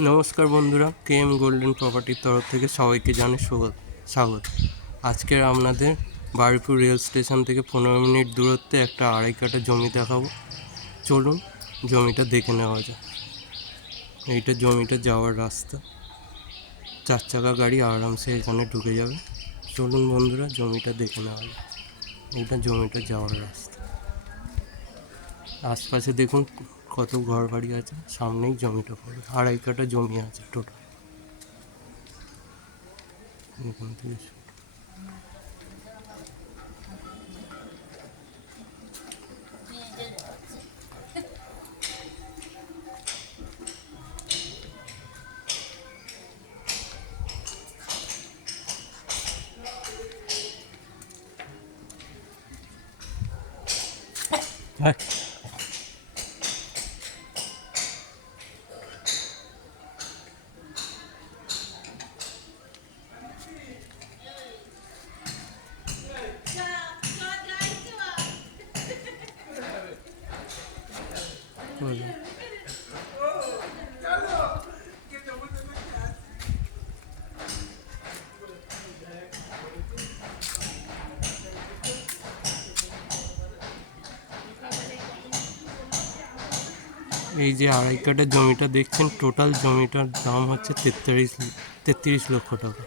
নমস্কার বন্ধুরা, KM golden প্রপার্টির তরফ থেকে সবাইকে জানাই স্বাগত। আজকের আপনাদের বারুইপুর রেল স্টেশন থেকে 15 মিনিট দূরত্বে একটা 2.5 কাঠা জমি দেখাবো। চলুন জমিটা দেখে নেওয়া যায়। এইটা জমিটা যাওয়ার রাস্তা, 4 চাকা গাড়ি আরামসে এখানে ঢুকে যাবে। চলুন বন্ধুরা জমিটা দেখে নেওয়া যায়। এইটা জমিটা যাওয়ার রাস্তা। আশপাশে দেখুন কত ঘর বাড়ি আছে, সামনেই জমিটা পড়বে। 2.5 কাঠা জমি আছে টোটাল। এখান থেকে এই যে 2.5 কাঠা জমিটা দেখছেন, টোটাল জমিটার দাম হচ্ছে 33 লক্ষ টাকা।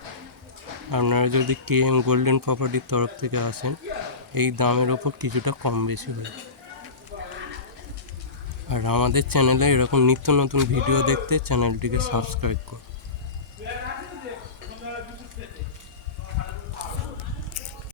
আপনারা যদি কেএম গোল্ডেন প্রপার্টির তরফ থেকে আসেন, এই দামের ওপর কিছুটা কম বেশি হয়। আর আমাদের চ্যানেলে এরকম নিত্য নতুন ভিডিও দেখতে চ্যানেলটিকে সাবস্ক্রাইব করুন।